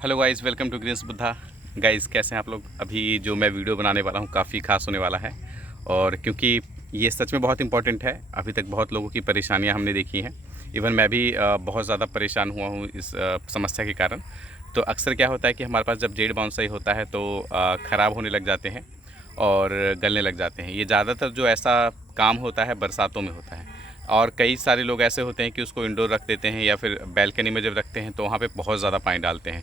Hello guys, welcome to greens Buddha. Guys, कैसे हैं आप लोग? अभी जो मैं वीडियो बनाने वाला हूँ काफ़ी खास होने वाला है, और क्योंकि ये सच में बहुत इंपॉर्टेंट है। अभी तक बहुत लोगों की परेशानियाँ हमने देखी हैं। इवन मैं भी बहुत ज़्यादा परेशान हुआ हूँ इस समस्या के कारण। तो अक्सर क्या होता है कि हमारे पास जब जेड बाउंसई होता है तो ख़राब होने लग जाते हैं और गलने लग जाते हैं। ये ज़्यादातर जो ऐसा काम होता है बरसातों में होता है, और कई सारे लोग ऐसे होते हैं कि उसको इंडोर रख देते हैं या फिर बैल्कनी में जब रखते हैं तो वहाँ पे बहुत ज़्यादा पानी डालते हैं,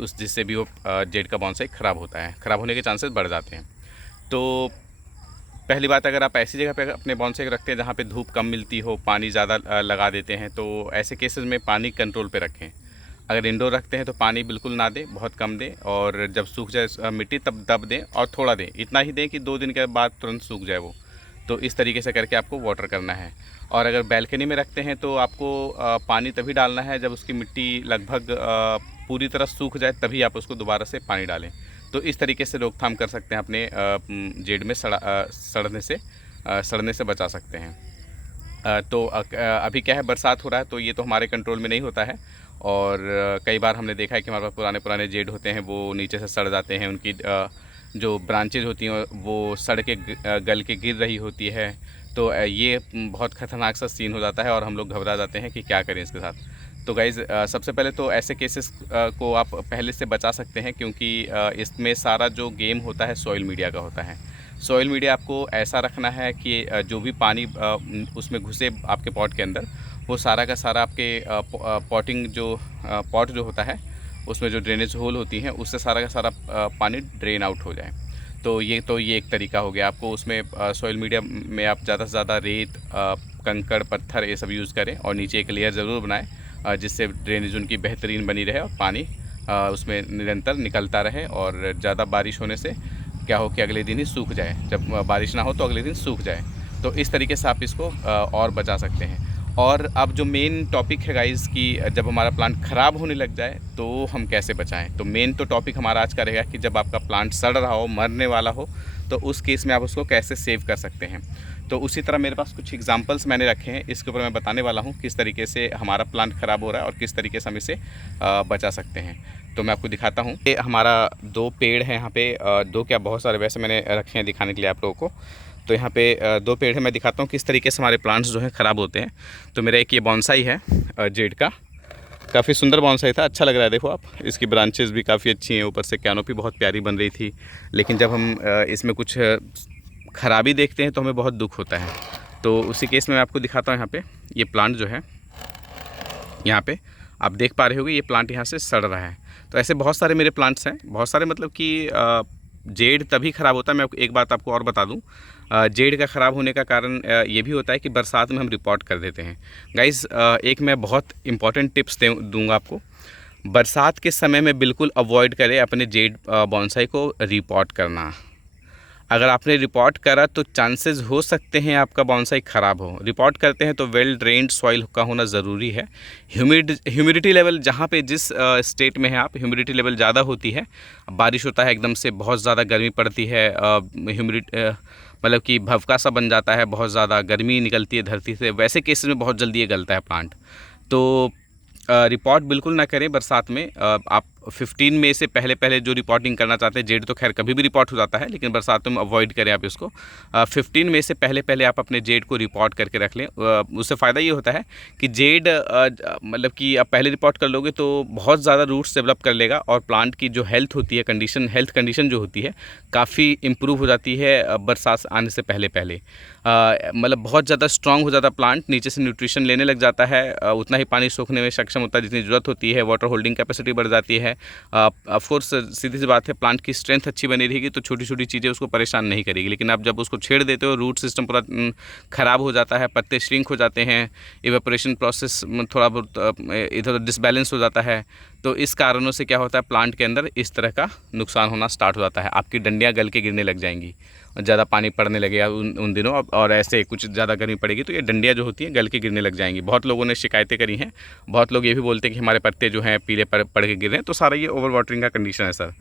उस जिससे भी वो जेड का बॉन्साई ख़राब होता है, ख़राब होने के चांसेस बढ़ जाते हैं। तो पहली बात, अगर आप ऐसी जगह पे अपने बॉन्साई को रखते हैं जहाँ पे धूप कम मिलती हो, पानी ज़्यादा लगा देते हैं, तो ऐसे केसेस में पानी कंट्रोल पे रखें। अगर इंडोर रखते हैं तो पानी बिल्कुल ना दें, बहुत कम दें, और जब सूख जाए मिट्टी तब दें, और थोड़ा दें, इतना ही दें कि 2 दिन के बाद तुरंत सूख जाए वो। तो इस तरीके से करके आपको वाटर करना है। और अगर बैल्कनी में रखते हैं तो आपको पानी तभी डालना है जब उसकी मिट्टी लगभग पूरी तरह सूख जाए, तभी आप उसको दोबारा से पानी डालें। तो इस तरीके से रोकथाम कर सकते हैं अपने जेड में सड़ने से बचा सकते हैं। तो अभी क्या है, बरसात हो रहा है तो ये तो हमारे कंट्रोल में नहीं होता है, और कई बार हमने देखा है कि हमारे पास पुराने पुराने जेड होते हैं, वो नीचे से सड़ जाते हैं। उनकी जो ब्रांचेज होती हैं वो सड़ के गल के गिर रही होती है। तो ये बहुत ख़तरनाक सा सीन हो जाता है और हम लोग घबरा जाते हैं कि क्या करें इसके साथ। तो गाइज़, सबसे पहले तो ऐसे केसेस को आप पहले से बचा सकते हैं, क्योंकि इसमें सारा जो गेम होता है सॉइल मीडिया का होता है। सॉइल मीडिया आपको ऐसा रखना है कि जो भी पानी उसमें घुसे आपके पॉट के अंदर, वो सारा का सारा आपके पॉटिंग जो पॉट जो होता है उसमें जो ड्रेनेज होल होती हैं उससे सारा का सारा पानी ड्रेन आउट हो जाए। तो ये एक तरीका हो गया। आपको उसमें सॉइल मीडिया में आप ज़्यादा से ज़्यादा रेत, कंकड़, पत्थर ये सब यूज़ करें, और नीचे एक लेयर ज़रूर बनाएं जिससे ड्रेनेज उनकी बेहतरीन बनी रहे और पानी उसमें निरंतर निकलता रहे। और ज़्यादा बारिश होने से क्या हो कि अगले दिन ही सूख जाए, जब बारिश ना हो तो अगले दिन सूख जाए। तो इस तरीके से आप इसको और बचा सकते हैं। और अब जो मेन टॉपिक है गाइज़ कि जब हमारा प्लांट ख़राब होने लग जाए तो हम कैसे बचाएं। तो मेन तो टॉपिक हमारा आज का रहेगा कि जब आपका प्लांट सड़ रहा हो, मरने वाला हो, तो उस केस में आप उसको कैसे सेव कर सकते हैं। तो उसी तरह मेरे पास कुछ एग्जांपल्स मैंने रखे हैं, इसके ऊपर मैं बताने वाला हूं किस तरीके से हमारा प्लांट ख़राब हो रहा है और किस तरीके से हम इसे बचा सकते हैं। तो मैं आपको दिखाता हूँ। ये हमारा 2 पेड़ है यहाँ पे, 2 क्या बहुत सारे वैसे मैंने रखे हैं दिखाने के लिए आप लोगों को। तो यहाँ पे 2 पेड़ है, मैं दिखाता हूँ किस तरीके से हमारे प्लांट्स जो हैं ख़राब होते हैं। तो मेरा एक ये बॉन्साई है जेड का, काफ़ी सुंदर बॉन्साई था, अच्छा लग रहा है। देखो आप, इसकी ब्रांचेस भी काफ़ी अच्छी हैं, ऊपर से कैनोपी बहुत प्यारी बन रही थी। लेकिन जब हम इसमें कुछ ख़राबी देखते हैं तो हमें बहुत दुख होता है। तो उसी केस में मैं आपको दिखाता हूँ। यहाँ पे ये प्लांट जो है, यहाँ पे आप देख पा रहे होगे, ये प्लांट यहाँ से सड़ रहा है। तो ऐसे बहुत सारे मेरे प्लांट्स हैं, बहुत सारे, मतलब कि जेड तभी ख़राब होता है। मैं एक बात आपको और बता दूं, जेड का ख़राब होने का कारण ये भी होता है कि बरसात में हम रिपोर्ट कर देते हैं। गाइज़, एक मैं बहुत इंपॉर्टेंट टिप्स दूंगा आपको। बरसात के समय में बिल्कुल अवॉइड करें अपने जेड बॉन्साई को रिपोर्ट करना। अगर आपने रिपोर्ट करा तो चांसेस हो सकते हैं आपका बॉन्साई ख़राब हो। रिपोर्ट करते हैं तो वेल ड्रेन्ड सॉइल का होना ज़रूरी है। ह्यूमिडिटी लेवल जहाँ पे जिस स्टेट में है आप, ह्यूमिडिटी लेवल ज़्यादा होती है, बारिश होता है एकदम से, बहुत ज़्यादा गर्मी पड़ती है, मतलब कि भभका सा बन जाता है, बहुत ज़्यादा गर्मी निकलती है धरती से, वैसे केसेस में बहुत जल्दी ये गलता है प्लांट। तो रिपोर्ट बिल्कुल ना करें बरसात में। आप 15 मई से पहले पहले जो रिपोर्टिंग करना चाहते हैं, जेड तो खैर कभी भी रिपोर्ट हो जाता है, लेकिन बरसातों में अवॉइड करें आप इसको। 15 मई से पहले पहले आप अपने जेड को रिपोर्ट करके रख लें। उससे फ़ायदा ये होता है कि जेड मतलब कि आप पहले रिपोर्ट कर लोगे तो बहुत ज़्यादा रूट्स डेवलप कर लेगा, और प्लांट की जो हेल्थ होती है, हेल्थ कंडीशन जो होती है, काफ़ी इम्प्रूव हो जाती है बरसात आने से पहले पहले। मतलब बहुत ज़्यादा स्ट्रॉन्ग हो जाता प्लांट, नीचे से न्यूट्रिशन लेने लग जाता है, उतना ही पानी सोखने में सक्षम होता है जितनी ज़रूरत होती है, वाटर होल्डिंग कैपेसिटी बढ़ जाती है। ऑफ कोर्स सीधी सी बात है, प्लांट की स्ट्रेंथ अच्छी बनी रहेगी तो छोटी छोटी चीज़ें उसको परेशान नहीं करेगी। लेकिन आप जब उसको छेड़ देते हो, रूट सिस्टम पूरा ख़राब हो जाता है, पत्ते श्रिंक हो जाते हैं, इवेपोरेशन प्रोसेस थोड़ा बहुत इधर डिसबैलेंस हो जाता है। तो इस कारणों से क्या होता है, प्लांट के अंदर इस तरह का नुकसान होना स्टार्ट हो जाता है। आपकी डंडियाँ गल के गिरने लग जाएंगी, ज़्यादा पानी पड़ने लगेगा उन दिनों, और ऐसे कुछ ज़्यादा गर्मी पड़ेगी तो ये डंडियाँ जो होती हैं गल के गिरने लग जाएंगी। बहुत लोगों ने शिकायतें करी हैं, बहुत लोग ये भी बोलते हैं कि हमारे पत्ते जो हैं पीले पड़ के गिर रहे हैं। तो सारा ये ओवर वाटरिंग का कंडीशन है सर।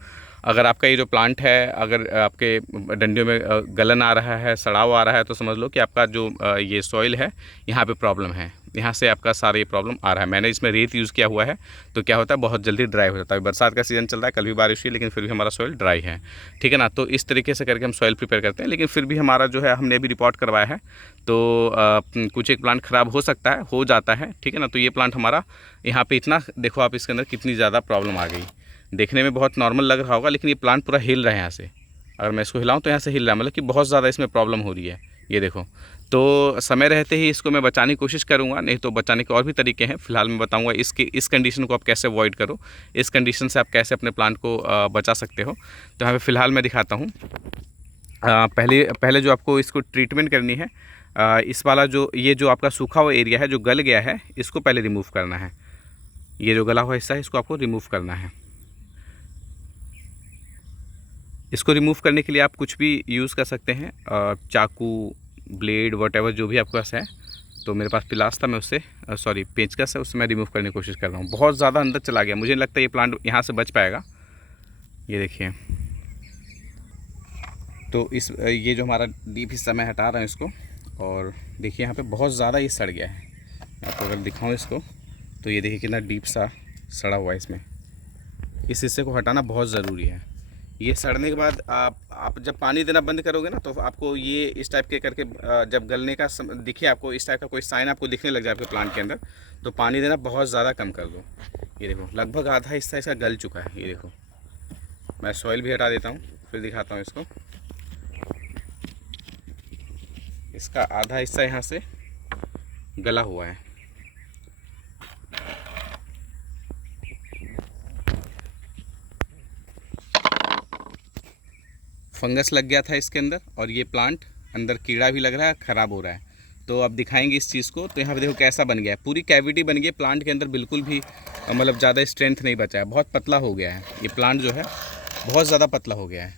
अगर आपका ये जो प्लांट है, अगर आपके डंडियों में गलन आ रहा है, सड़ाव आ रहा है, तो समझ लो कि आपका जो ये सॉइल है, यहाँ पे प्रॉब्लम है। यहाँ से आपका सारा ये प्रॉब्लम आ रहा है। मैंने इसमें रेत यूज़ किया हुआ है, तो क्या होता है बहुत जल्दी ड्राई हो जाता है। बरसात का सीज़न चल रहा है, कल भी बारिश हुई, लेकिन फिर भी हमारा सॉइल ड्राई है, ठीक है ना। तो इस तरीके से करके हम सॉइल प्रिपेयर करते हैं, लेकिन फिर भी हमारा जो है हमने अभी रिपोर्ट करवाया है, तो कुछ एक प्लांट ख़राब हो सकता है, हो जाता है, ठीक है ना। तो ये प्लांट हमारा यहाँ पर इतना देखो आप, इसके अंदर कितनी ज़्यादा प्रॉब्लम आ गई। देखने में बहुत नॉर्मल लग रहा होगा, लेकिन ये प्लांट पूरा हिल रहा है यहाँ से। अगर मैं इसको हिलाऊं तो यहाँ से हिल रहा है, मतलब कि बहुत ज़्यादा इसमें प्रॉब्लम हो रही है, ये देखो। तो समय रहते ही इसको मैं बचाने की कोशिश करूँगा, नहीं तो बचाने के और भी तरीके हैं। फिलहाल मैं बताऊँगा इस कंडीशन को आप कैसे अवॉइड करो, इस कंडीशन से आप कैसे अपने प्लांट को बचा सकते हो। तो यहाँ पे फ़िलहाल मैं दिखाता हूँ। पहले जो आपको इसको ट्रीटमेंट करनी है, इस वाला जो ये जो आपका सूखा हुआ एरिया है जो गल गया है, इसको पहले रिमूव करना है। ये जो गला हुआ हिस्सा है इसको आपको रिमूव करना है। इसको रिमूव करने के लिए आप कुछ भी यूज़ कर सकते हैं, चाकू, ब्लेड, वॉटेवर जो भी आपके पास है। तो मेरे पास पिलास था, मैं उससे पेंचकस है, उससे मैं रिमूव करने की कोशिश कर रहा हूँ। बहुत ज़्यादा अंदर चला गया, मुझे नहीं लगता ये प्लांट यहाँ से बच पाएगा। ये देखिए, तो ये जो हमारा डीप हिस्सा मैं हटा रहा हूँ इसको, और देखिए यहाँ पे बहुत ज़्यादा ये सड़ गया है। आपको अगर दिखाऊँ इसको तो ये देखिए कितना डीप सा सड़ा हुआ है इसमें। इस हिस्से को हटाना बहुत ज़रूरी है। ये सड़ने के बाद आप जब पानी देना बंद करोगे ना, तो आपको ये इस टाइप के करके जब गलने का दिखे, आपको इस टाइप का कोई साइन आपको दिखने लग जाए आपके प्लांट के अंदर, तो पानी देना बहुत ज़्यादा कम कर दो। ये देखो लगभग आधा हिस्सा इसका गल चुका है। ये देखो, मैं सॉइल भी हटा देता हूँ, फिर दिखाता हूँ इसको। इसका आधा हिस्सा यहाँ से गला हुआ है। फंगस लग गया था इसके अंदर, और ये प्लांट अंदर कीड़ा भी लग रहा है, ख़राब हो रहा है। तो अब दिखाएंगे इस चीज़ को। तो यहाँ पे देखो कैसा बन गया है, पूरी कैविटी बन गई है प्लांट के अंदर, बिल्कुल भी मतलब ज़्यादा स्ट्रेंथ नहीं बचा है, बहुत पतला हो गया है ये प्लांट जो है, बहुत ज़्यादा पतला हो गया है।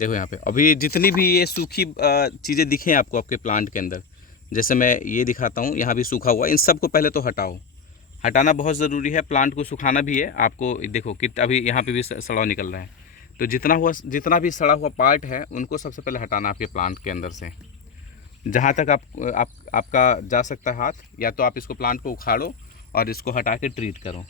देखो यहाँ पे अभी जितनी भी ये सूखी चीज़ें दिखें आपको आपके प्लांट के अंदर, जैसे मैं ये दिखाता हूँ, यहाँ भी सूखा हुआ, इन सब को पहले तो हटाओ। हटाना बहुत ज़रूरी है, प्लांट को सुखाना भी है आपको। देखो कि अभी यहाँ पे भी सड़ा निकल रहा है, तो जितना भी सड़ा हुआ पार्ट है उनको सबसे पहले हटाना आपके प्लांट के अंदर से। जहाँ तक आपका जा सकता है हाथ, या तो आप इसको प्लांट को उखाड़ो और इसको हटा के ट्रीट करो।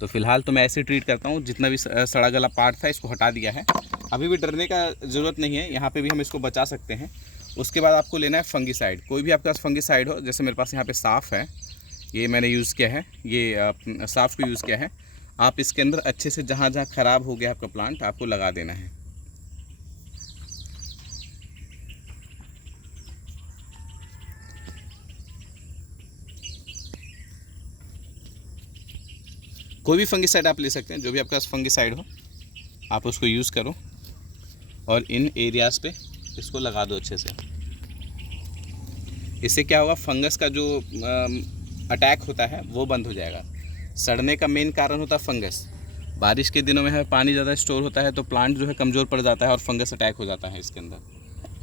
तो फ़िलहाल तो मैं ऐसे ट्रीट करता हूँ, जितना भी सड़ा गला पार्ट था इसको हटा दिया है। अभी भी डरने का ज़रूरत नहीं है, यहाँ पे भी हम इसको बचा सकते हैं। उसके बाद आपको लेना है फंगीसाइड, कोई भी आपके पास फंगीसाइड हो। जैसे मेरे पास यहाँ पे साफ़ है, ये मैंने यूज़ किया है, ये साफ़ को यूज़ किया है। आप इसके अंदर अच्छे से जहाँ जहाँ ख़राब हो गया आपका प्लांट, आपको लगा देना है। कोई भी फंगीसाइड आप ले सकते हैं, जो भी आपके पास फंगीसाइड हो आप उसको यूज़ करो, और इन एरियाज़ पे इसको लगा दो अच्छे से। इससे क्या होगा, फंगस का जो अटैक होता है वो बंद हो जाएगा। सड़ने का मेन कारण होता है फंगस। बारिश के दिनों में है पानी ज़्यादा स्टोर होता है, तो प्लांट जो है कमज़ोर पड़ जाता है और फंगस अटैक हो जाता है इसके अंदर।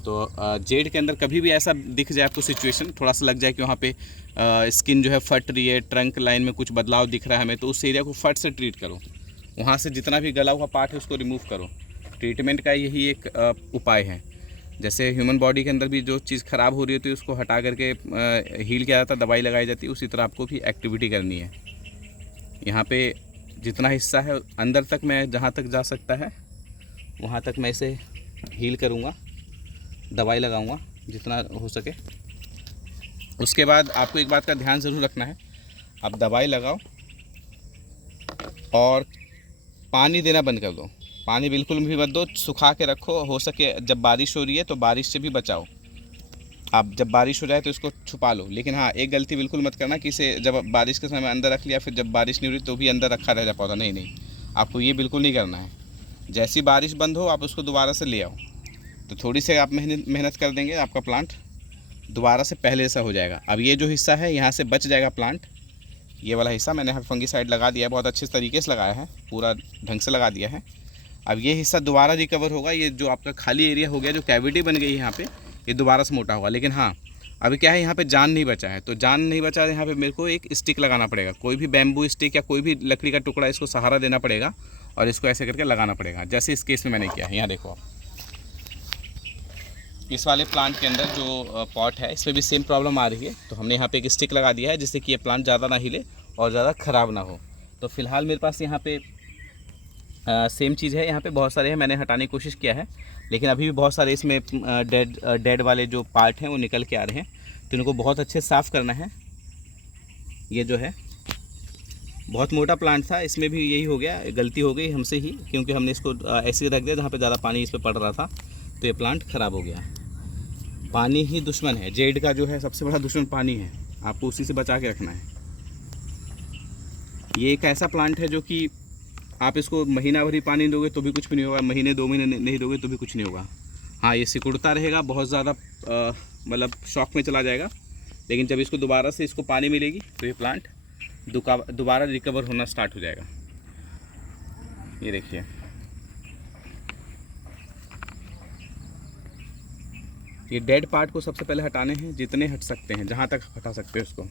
तो जेड के अंदर कभी भी ऐसा दिख जाए आपको सिचुएशन, थोड़ा सा लग जाए कि वहाँ पे स्किन जो है फट रही है, ट्रंक लाइन में कुछ बदलाव दिख रहा है हमें, तो उस एरिया को फट से ट्रीट करो। वहाँ से जितना भी गला हुआ पार्ट है उसको रिमूव करो। ट्रीटमेंट का यही एक उपाय है। जैसे ह्यूमन बॉडी के अंदर भी जो चीज़ ख़राब हो रही होती है उसको हटा करके हील किया जाता है, दवाई लगाई जाती है, उसी तरह आपको भी एक्टिविटी करनी है। यहाँ पे जितना हिस्सा है अंदर तक मैं जहाँ तक जा सकता है वहाँ तक मैं इसे हील करूँगा, दवाई लगाऊँगा जितना हो सके। उसके बाद आपको एक बात का ध्यान ज़रूर रखना है, आप दवाई लगाओ और पानी देना बंद कर दो। पानी बिल्कुल भी मत दो, सुखा के रखो। हो सके जब बारिश हो रही है तो बारिश से भी बचाओ। आप जब बारिश हो जाए तो इसको छुपा लो, लेकिन हाँ एक गलती बिल्कुल मत करना कि इसे जब बारिश के समय अंदर रख लिया, फिर जब बारिश नहीं हो रही तो भी अंदर रखा रह जा पौधा। नहीं, आपको ये बिल्कुल नहीं करना है। जैसी बारिश बंद हो आप उसको दोबारा से ले आओ, तो थोड़ी सी आप मेहनत कर देंगे, आपका प्लांट दोबारा से पहले जैसा हो जाएगा। अब ये जो हिस्सा है यहाँ से बच जाएगा प्लांट, ये वाला हिस्सा मैंने फंगीसाइड लगा दिया है, बहुत अच्छे तरीके से लगाया है, पूरा ढंग से लगा दिया है। अब ये हिस्सा दोबारा रिकवर होगा। ये जो आपका खाली एरिया हो गया, जो कैविटी बन गई है यहाँ पे, ये दोबारा से मोटा होगा। लेकिन हाँ अभी क्या है, यहाँ पे जान नहीं बचा है, तो जान नहीं बचा यहाँ पे मेरे को एक स्टिक लगाना पड़ेगा, कोई भी बैम्बू स्टिक या कोई भी लकड़ी का टुकड़ा, इसको सहारा देना पड़ेगा और इसको ऐसे करके लगाना पड़ेगा, जैसे इस केस में मैंने किया है। यहाँ देखो आप, इस वाले प्लांट के अंदर जो पॉट है इसमें भी सेम प्रॉब्लम आ रही है, तो हमने यहाँ पे एक स्टिक लगा दिया है जिससे कि ये प्लांट ज़्यादा ना हिले और ज़्यादा ख़राब ना हो। तो फ़िलहाल मेरे पास यहाँ पे सेम चीज़ है, यहाँ पे बहुत सारे हैं, मैंने हटाने की कोशिश किया है, लेकिन अभी भी बहुत सारे इसमें डेड वाले जो पार्ट हैं वो निकल के आ रहे हैं, तो इनको बहुत अच्छे से साफ़ करना है। ये जो है बहुत मोटा प्लांट था, इसमें भी यही हो गया, गलती हो गई हमसे ही, क्योंकि हमने इसको ऐसे रख दिया जहाँ पे ज़्यादा पानी इस पर पड़ रहा था, तो ये प्लांट ख़राब हो गया। पानी ही दुश्मन है, जेड का जो है सबसे बड़ा दुश्मन पानी है, आपको उसी से बचा के रखना है। ये एक ऐसा प्लांट है जो कि आप इसको महीना भर ही पानी दोगे तो भी कुछ भी नहीं होगा, महीने 2 महीने नहीं दोगे तो भी कुछ नहीं होगा। हाँ, ये सिकुड़ता रहेगा, बहुत ज़्यादा मतलब शॉक में चला जाएगा, लेकिन जब इसको दोबारा से इसको पानी मिलेगी तो ये प्लांट दोबारा रिकवर होना स्टार्ट हो जाएगा। ये देखिए, ये डेड पार्ट को सबसे पहले हटाने हैं, जितने हट सकते हैं, जहाँ तक हटा सकते हैं उसको।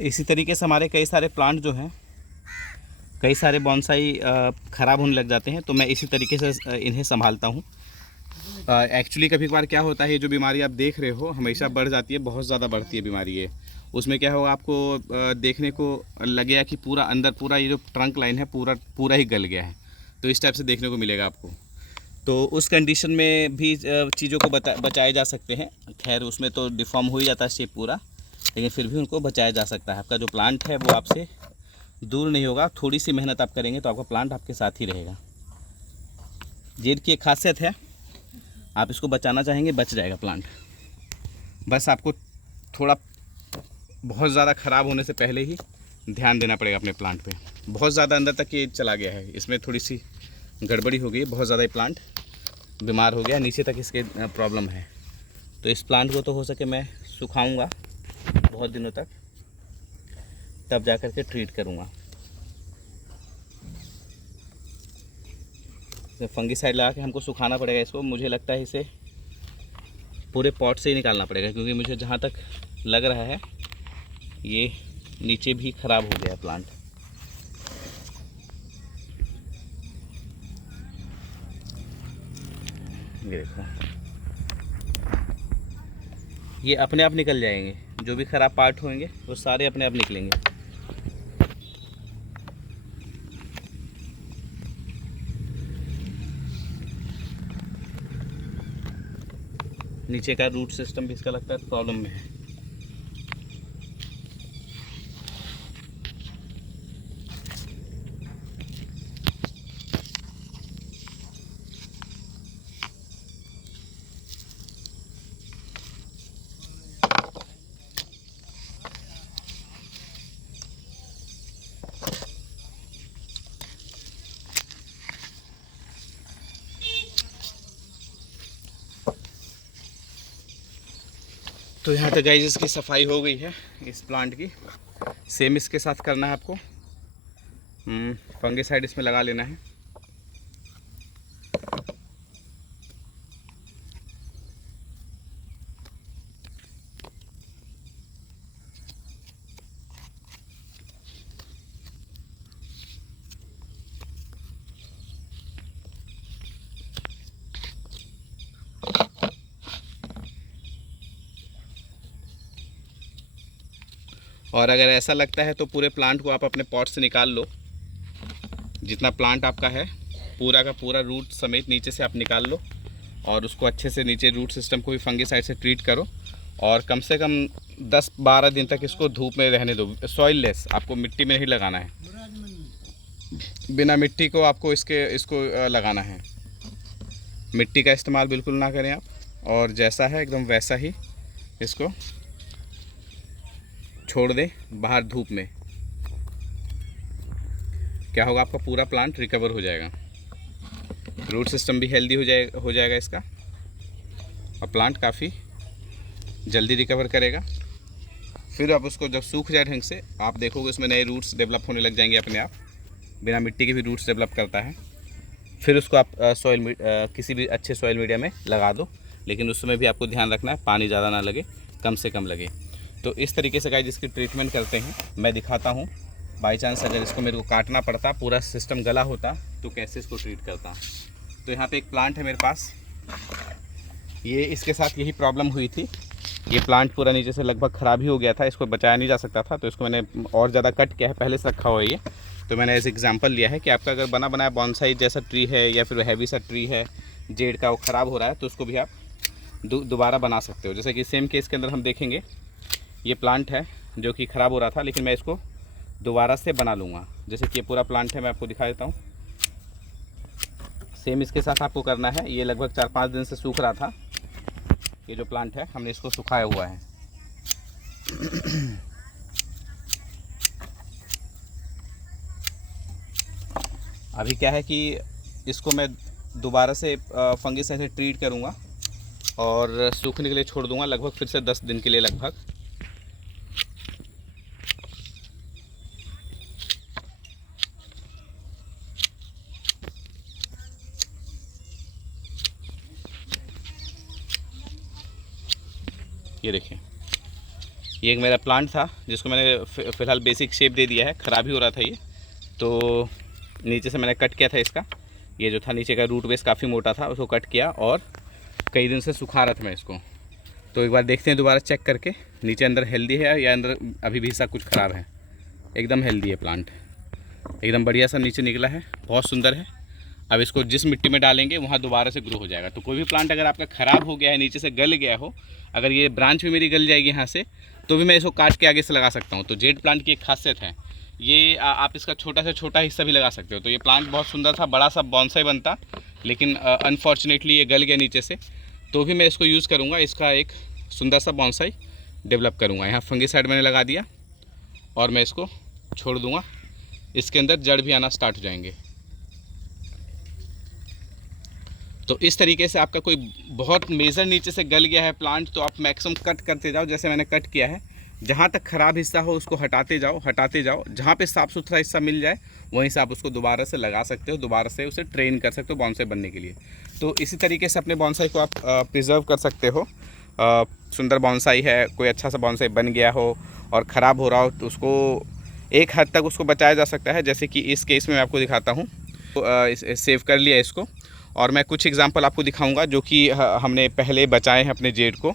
इसी तरीके से हमारे कई सारे प्लांट जो हैं, कई सारे बॉन्साई ख़राब होने लग जाते हैं, तो मैं इसी तरीके से इन्हें संभालता हूँ। एक्चुअली कभी कभार क्या होता है, जो बीमारी आप देख रहे हो हमेशा बढ़ जाती है, बहुत ज़्यादा बढ़ती है बीमारी ये। उसमें क्या होगा, आपको देखने को लगेगा कि पूरा अंदर पूरा ये जो ट्रंक लाइन है पूरा ही गल गया है, तो इस टाइप से देखने को मिलेगा आपको। तो उस कंडीशन में भी चीज़ों को बचाए जा सकते हैं। खैर उसमें तो डिफॉर्म हो ही जाता है शेप पूरा, लेकिन फिर भी उनको बचाया जा सकता है। आपका जो प्लांट है वो आपसे दूर नहीं होगा, थोड़ी सी मेहनत आप करेंगे तो आपका प्लांट आपके साथ ही रहेगा। जेड की एक खासियत है, आप इसको बचाना चाहेंगे बच जाएगा प्लांट, बस आपको थोड़ा बहुत ज़्यादा ख़राब होने से पहले ही ध्यान देना पड़ेगा अपने प्लांट पे। बहुत ज़्यादा अंदर तक ये चला गया है, इसमें थोड़ी सी गड़बड़ी हो गई, बहुत ज़्यादा ये प्लांट बीमार हो गया, नीचे तक इसके प्रॉब्लम है। तो इस प्लांट को तो हो सके मैं सुखाऊंगा बहुत दिनों तक, तब जा कर के ट्रीट करूँगा। फंगीसाइड लगा के हमको सुखाना पड़ेगा इसको, मुझे लगता है इसे पूरे पॉट से ही निकालना पड़ेगा, क्योंकि मुझे जहाँ तक लग रहा है ये नीचे भी ख़राब हो गया प्लांट। ये देखो, ये अपने आप निकल जाएंगे, जो भी ख़राब पार्ट होंगे वो सारे अपने आप निकलेंगे। नीचे का रूट सिस्टम भी इसका लगता है प्रॉब्लम में है। तो यहाँ तक गाइस इसकी सफाई हो गई है इस प्लांट की। सेम इसके साथ करना है आपको, फंगिसाइड इसमें लगा लेना है। और अगर ऐसा लगता है तो पूरे प्लांट को आप अपने पॉट से निकाल लो, जितना प्लांट आपका है पूरा का पूरा रूट समेत नीचे से आप निकाल लो, और उसको अच्छे से नीचे रूट सिस्टम को भी फंगिसाइड से ट्रीट करो और कम से कम 10-12 दिन तक इसको धूप में रहने दो। सॉइललेस, आपको मिट्टी में नहीं लगाना है, बिना मिट्टी को आपको इसको लगाना है। मिट्टी का इस्तेमाल बिल्कुल ना करें आप, और जैसा है एकदम वैसा ही इसको छोड़ दें बाहर धूप में। क्या होगा, आपका पूरा प्लांट रिकवर हो जाएगा, रूट सिस्टम भी हेल्दी हो जाएगा इसका, और प्लांट काफ़ी जल्दी रिकवर करेगा। फिर आप उसको जब सूख जाए ढंग से, आप देखोगे उसमें नए रूट्स डेवलप होने लग जाएंगे अपने आप, बिना मिट्टी के भी रूट्स डेवलप करता है। फिर उसको आप किसी भी अच्छे सॉइल मीडिया में लगा दो, लेकिन उस समय भी आपको ध्यान रखना है पानी ज़्यादा ना लगे, कम से कम लगे। तो इस तरीके से गाइस जिसकी ट्रीटमेंट करते हैं मैं दिखाता हूँ। बाई चांस अगर इसको मेरे को काटना पड़ता, पूरा सिस्टम गला होता, तो कैसे इसको ट्रीट करता। तो यहाँ पे एक प्लांट है मेरे पास, ये इसके साथ यही प्रॉब्लम हुई थी। ये प्लांट पूरा नीचे से लगभग ख़राब ही हो गया था, इसको बचाया नहीं जा सकता था, तो इसको मैंने और ज़्यादा कट किया है, पहले से रखा हुआ है ये। तो मैंने एज एग्जांपल लिया है कि आपका अगर बना बनाया बॉन्साई जैसा ट्री है या फिर हैवी सा ट्री है जेड का, वो ख़राब हो रहा है, तो उसको भी आप दोबारा बना सकते हो। जैसे कि सेम केस के अंदर हम देखेंगे, ये प्लांट है जो कि ख़राब हो रहा था, लेकिन मैं इसको दोबारा से बना लूँगा। जैसे कि ये पूरा प्लांट है, मैं आपको दिखा देता हूँ। सेम इसके साथ आपको करना है। ये लगभग 4-5 दिन से सूख रहा था, ये जो प्लांट है हमने इसको सुखाया हुआ है। अभी क्या है कि इसको मैं दोबारा से फंगिसाइड से ट्रीट करूँगा और सूखने के लिए छोड़ दूँगा, लगभग फिर से 10 दिन के लिए लगभग। ये देखें, ये एक मेरा प्लांट था जिसको मैंने फ़िलहाल बेसिक शेप दे दिया है, ख़राब ही हो रहा था ये, तो नीचे से मैंने कट किया था इसका। ये जो था नीचे का रूट बेस काफ़ी मोटा था, उसको कट किया और कई दिन से सुखा रहा था मैं इसको। तो एक बार देखते हैं दोबारा चेक करके, नीचे अंदर हेल्दी है या अंदर अभी भी हिस्सा कुछ ख़राब है। एकदम हेल्दी है प्लांट, एकदम बढ़िया सा नीचे निकला है, बहुत सुंदर है। अब इसको जिस मिट्टी में डालेंगे वहाँ दोबारा से ग्रो हो जाएगा। तो कोई भी प्लांट अगर आपका ख़राब हो गया है, नीचे से गल गया हो, अगर ये ब्रांच भी मेरी गल जाएगी यहाँ से, तो भी मैं इसको काट के आगे से लगा सकता हूँ। तो जेड प्लांट की एक खासियत है, ये आप इसका छोटा से छोटा हिस्सा भी लगा सकते हो। तो ये प्लांट बहुत सुंदर था, बड़ा सा बॉन्साई बनता, लेकिन अनफॉर्चुनेटली ये गल गया नीचे से। तो भी मैं इसको यूज़ करूँगा, इसका एक सुंदर सा बॉन्साई डेवलप करूँगा। यहाँ फंगिसाइड मैंने लगा दिया और मैं इसको छोड़ दूँगा, इसके अंदर जड़ भी आना स्टार्ट हो जाएंगे। तो इस तरीके से आपका कोई बहुत मेजर नीचे से गल गया है प्लांट, तो आप मैक्सिमम कट करते जाओ, जैसे मैंने कट किया है। जहाँ तक ख़राब हिस्सा हो उसको हटाते जाओ। जहाँ पे साफ़ सुथरा हिस्सा मिल जाए वहीं से आप उसको दोबारा से लगा सकते हो, दोबारा से उसे ट्रेन कर सकते हो बॉन्साई बनने के लिए। तो इसी तरीके से अपने बॉन्साई को आप प्रिजर्व कर सकते हो। सुंदर बॉन्साई है, कोई अच्छा सा बॉन्साई बन गया हो और ख़राब हो रहा हो, तो उसको एक हद तक उसको बचाया जा सकता है। जैसे कि इस केस में मैं आपको दिखाता हूँ, सेव कर लिया इसको, और मैं कुछ एग्जांपल आपको दिखाऊंगा जो कि हमने पहले बचाए हैं अपने जेड को।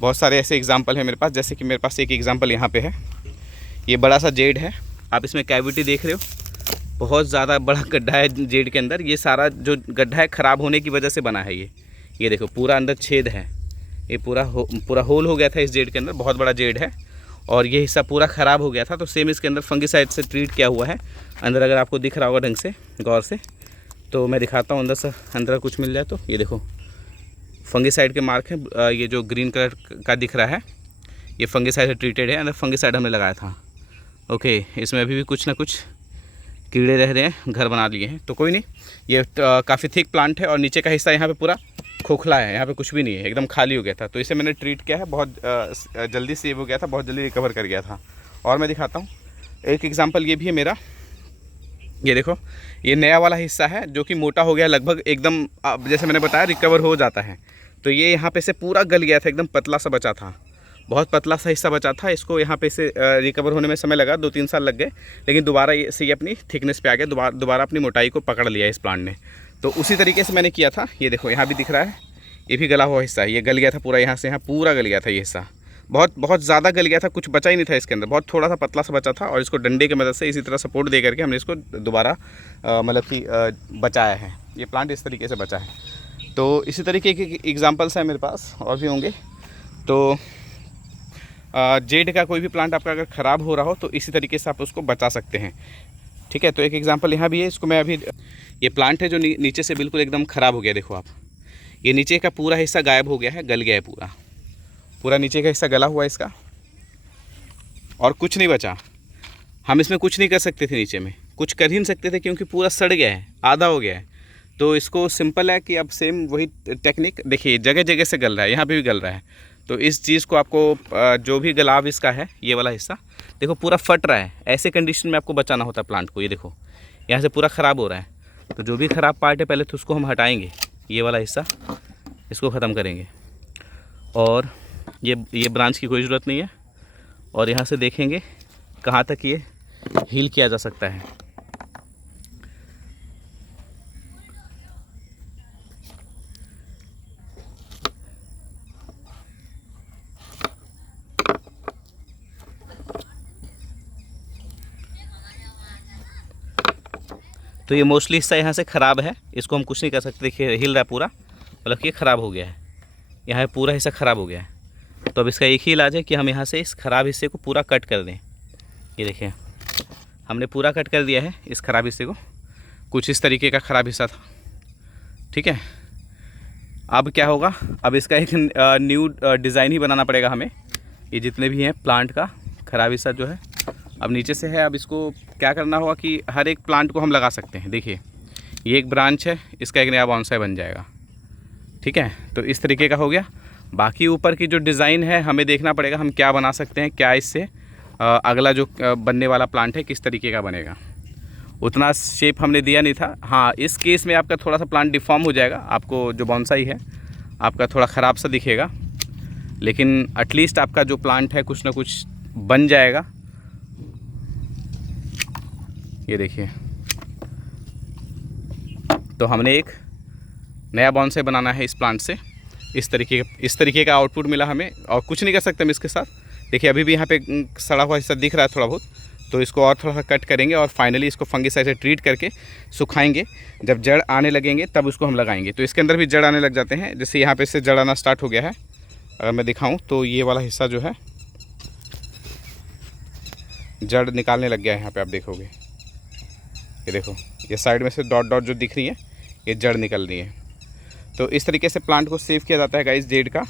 बहुत सारे ऐसे एग्जांपल हैं मेरे पास, जैसे कि मेरे पास एक एग्जांपल यहाँ पे है। ये बड़ा सा जेड है, आप इसमें कैविटी देख रहे हो, बहुत ज़्यादा बड़ा गड्ढा है जेड के अंदर। ये सारा जो गड्ढा है ख़राब होने की वजह से बना है ये देखो पूरा अंदर छेद है, ये पूरा होल हो गया था इस जेड के अंदर। बहुत बड़ा जेड है और ये हिस्सा पूरा ख़राब हो गया था। तो सेम इसके अंदर फंगिसाइड से ट्रीट किया हुआ है अंदर, अगर आपको दिख रहा होगा ढंग से गौर से, तो मैं दिखाता हूँ अंदर से, अंदर कुछ मिल जाए तो। ये देखो फंगिसाइड के मार्क हैं, ये जो ग्रीन कलर का दिख रहा है ये फंगिसाइड से ट्रीटेड है, अंदर फंगिसाइड हमने लगाया था। ओके, इसमें अभी भी कुछ ना कुछ कीड़े रह रहे हैं, घर बना लिए हैं, तो कोई नहीं। ये काफ़ी थिक प्लांट है और नीचे का हिस्सा यहाँ पे पूरा खोखला है, यहाँ पे कुछ भी नहीं है, एकदम खाली हो गया था। तो इसे मैंने ट्रीट किया है, बहुत जल्दी सेव हो गया था, बहुत जल्दी रिकवर कर गया था। और मैं दिखाता हूँ एक एग्जाम्पल, ये भी है मेरा। ये देखो, ये नया वाला हिस्सा है जो कि मोटा हो गया लगभग, एकदम जैसे मैंने बताया रिकवर हो जाता है। तो ये यहाँ पे से पूरा गल गया था, एकदम पतला सा बचा था, बहुत पतला सा हिस्सा बचा था। इसको यहाँ पे से रिकवर होने में समय लगा, 2-3 साल लग गए, लेकिन दोबारा ये अपनी थिकनेस पे आ गया, दोबारा अपनी मोटाई को पकड़ लिया इस प्लांट ने। तो उसी तरीके से मैंने किया था। ये देखो यहाँ भी दिख रहा है, ये भी गला हुआ हिस्सा है, ये गल गया था पूरा, यहाँ से यहाँ पूरा गल गया था ये हिस्सा, बहुत ज़्यादा गल गया था, कुछ बचा ही नहीं था इसके अंदर, बहुत थोड़ा सा पतला सा बचा था। और इसको डंडे की मदद से इसी तरह सपोर्ट दे करके हमने इसको दोबारा मतलब कि बचाया है। ये प्लांट इस तरीके से बचा है। तो इसी तरीके के एग्जांपल्स हैं मेरे पास और भी होंगे। तो जेड का कोई भी प्लांट आपका अगर ख़राब हो रहा हो तो इसी तरीके से आप उसको बचा सकते हैं। ठीक है, तो एक एग्जांपल यहाँ भी है, इसको मैं अभी, ये प्लांट है जो नीचे से बिल्कुल एकदम ख़राब हो गया। देखो आप, ये नीचे का पूरा हिस्सा गायब हो गया है, गल गया है, पूरा नीचे का हिस्सा गला हुआ है इसका, और कुछ नहीं बचा। हम इसमें कुछ नहीं कर सकते थे, नीचे में कुछ कर ही नहीं सकते थे क्योंकि पूरा सड़ गया है, आधा हो गया है। तो इसको सिंपल है कि अब सेम वही टेक्निक देखिए, जगह जगह से गल रहा है, यहाँ पे भी गल रहा है। तो इस चीज़ को आपको जो भी गलाव इसका है, ये वाला हिस्सा देखो पूरा फट रहा है, ऐसे कंडीशन में आपको बचाना होता है प्लांट को। ये देखो यहाँ से पूरा ख़राब हो रहा है, तो जो भी ख़राब पार्ट है पहले तो उसको हम हटाएंगे, ये वाला हिस्सा इसको ख़त्म करेंगे। और ये ब्रांच की कोई ज़रूरत नहीं है। और यहाँ से देखेंगे कहाँ तक ये हील किया जा सकता है। तो ये मोस्टली हिस्सा यहाँ से ख़राब है, इसको हम कुछ नहीं कर सकते। देखिए हिल रहा है पूरा, मतलब कि ये ख़राब हो गया है, यहाँ पूरा हिस्सा ख़राब हो गया है। तो अब इसका एक ही इलाज है कि हम यहाँ से इस ख़राब हिस्से को पूरा कट कर दें। ये देखिए हमने पूरा कट कर दिया है इस ख़राब हिस्से को, कुछ इस तरीके का ख़राब हिस्सा था। ठीक है, अब क्या होगा, अब इसका एक न्यू डिज़ाइन ही बनाना पड़ेगा हमें। ये जितने भी हैं प्लांट का ख़राब हिस्सा जो है अब नीचे से है, अब इसको क्या करना होगा कि हर एक प्लांट को हम लगा सकते हैं। देखिए ये एक ब्रांच है, इसका एक नया बॉन्साई बन जाएगा। ठीक है, तो इस तरीके का हो गया। बाकी ऊपर की जो डिज़ाइन है हमें देखना पड़ेगा हम क्या बना सकते हैं, क्या इससे अगला जो बनने वाला प्लांट है किस तरीके का बनेगा। उतना शेप हमने दिया नहीं था। हाँ, इस केस में आपका थोड़ा सा प्लांट डिफॉर्म हो जाएगा, आपको जो बॉन्साई है आपका थोड़ा ख़राब सा दिखेगा, लेकिन एटलीस्ट आपका जो प्लांट है कुछ ना कुछ बन जाएगा। ये देखिए, तो हमने एक नया बॉन्साई बनाना है इस प्लांट से। इस तरीके का आउटपुट मिला हमें, और कुछ नहीं कर सकते हम इसके साथ। देखिए अभी भी यहाँ पे सड़ा हुआ हिस्सा दिख रहा है थोड़ा बहुत, तो इसको और थोड़ा सा कट करेंगे और फाइनली इसको फंगिसाइड से ट्रीट करके सुखाएंगे। जब जड़ आने लगेंगे तब उसको हम लगाएंगे। तो इसके अंदर भी जड़ आने लग जाते हैं, जैसे यहाँ पे से जड़ आना स्टार्ट हो गया है। अगर मैं दिखाऊँ तो ये वाला हिस्सा जो है जड़ निकालने लग गया है, यहाँ पर आप देखोगे। ये देखो ये साइड में से डॉट डॉट जो दिख रही है ये जड़ निकल रही है। तो इस तरीके से प्लांट को सेव किया जाता है गाइस जेड का।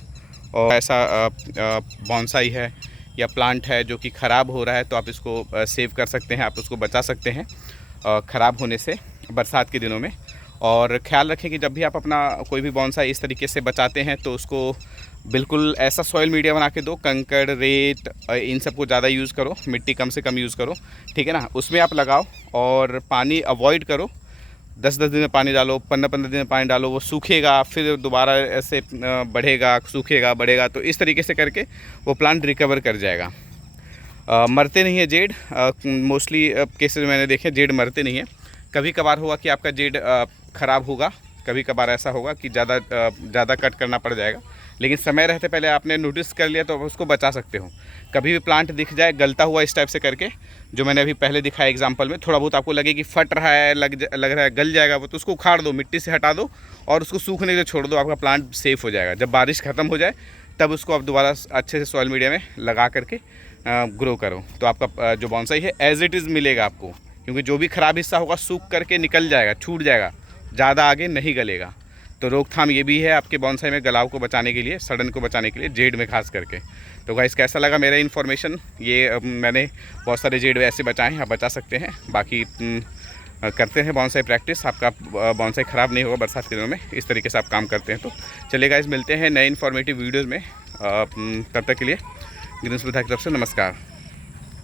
और ऐसा बॉन्साई है या प्लांट है जो कि ख़राब हो रहा है तो आप इसको सेव कर सकते हैं, आप उसको बचा सकते हैं ख़राब होने से बरसात के दिनों में। और ख्याल रखें कि जब भी आप अपना कोई भी बॉन्साई इस तरीके से बचाते हैं तो उसको बिल्कुल ऐसा सॉइल मीडिया बना के दो, कंकड़ रेत इन सब को ज़्यादा यूज़ करो, मिट्टी कम से कम यूज़ करो। ठीक है ना, उसमें आप लगाओ और पानी अवॉइड करो। 10-10 दिन में पानी डालो, 15-15 दिन में पानी डालो, वो सूखेगा, फिर दोबारा ऐसे बढ़ेगा, सूखेगा, बढ़ेगा। तो इस तरीके से करके वो प्लांट रिकवर कर जाएगा। मरते नहीं है जेड, मोस्टली केसेस मैंने देखे जेड मरते नहीं है। कभी कभार होगा कि आपका जेड ख़राब होगा, कभी कभार ऐसा होगा कि ज़्यादा कट करना पड़ जाएगा, लेकिन समय रहते पहले आपने नोटिस कर लिया तो उसको बचा सकते हो। कभी भी प्लांट दिख जाए गलता हुआ इस टाइप से करके, जो मैंने अभी पहले दिखाया एग्जांपल में, थोड़ा बहुत आपको लगे कि फट रहा है, लग रहा है, गल जाएगा वो, तो उसको उखाड़ दो, मिट्टी से हटा दो और उसको सूखने के लिए छोड़ दो, आपका प्लांट सेफ़ हो जाएगा। जब बारिश ख़त्म हो जाए तब उसको आप दोबारा अच्छे से सॉइल मीडिया में लगा करके ग्रो करो, तो आपका जो बॉन्साई है एज इट इज़ मिलेगा आपको। क्योंकि जो भी ख़राब हिस्सा होगा सूख करके निकल जाएगा, छूट जाएगा, ज़्यादा आगे नहीं गलेगा। तो रोकथाम ये भी है आपके बॉन्साई में गलाव को बचाने के लिए, सड़न को बचाने के लिए, जेड में खास करके। तो गाइस कैसा लगा मेरा इन्फॉर्मेशन, ये मैंने बहुत सारे जेड ऐसे बचाए हैं, आप बचा सकते हैं। बाकी करते हैं बॉन्साई प्रैक्टिस, आपका बॉन्साई ख़राब नहीं होगा बरसात के दिनों में, इस तरीके से आप काम करते हैं। तो चलिए गाइस मिलते हैं नए इन्फॉर्मेटिव वीडियोज़ में, तब तक के लिए ग्रीन स्मिथा की तरफ से नमस्कार।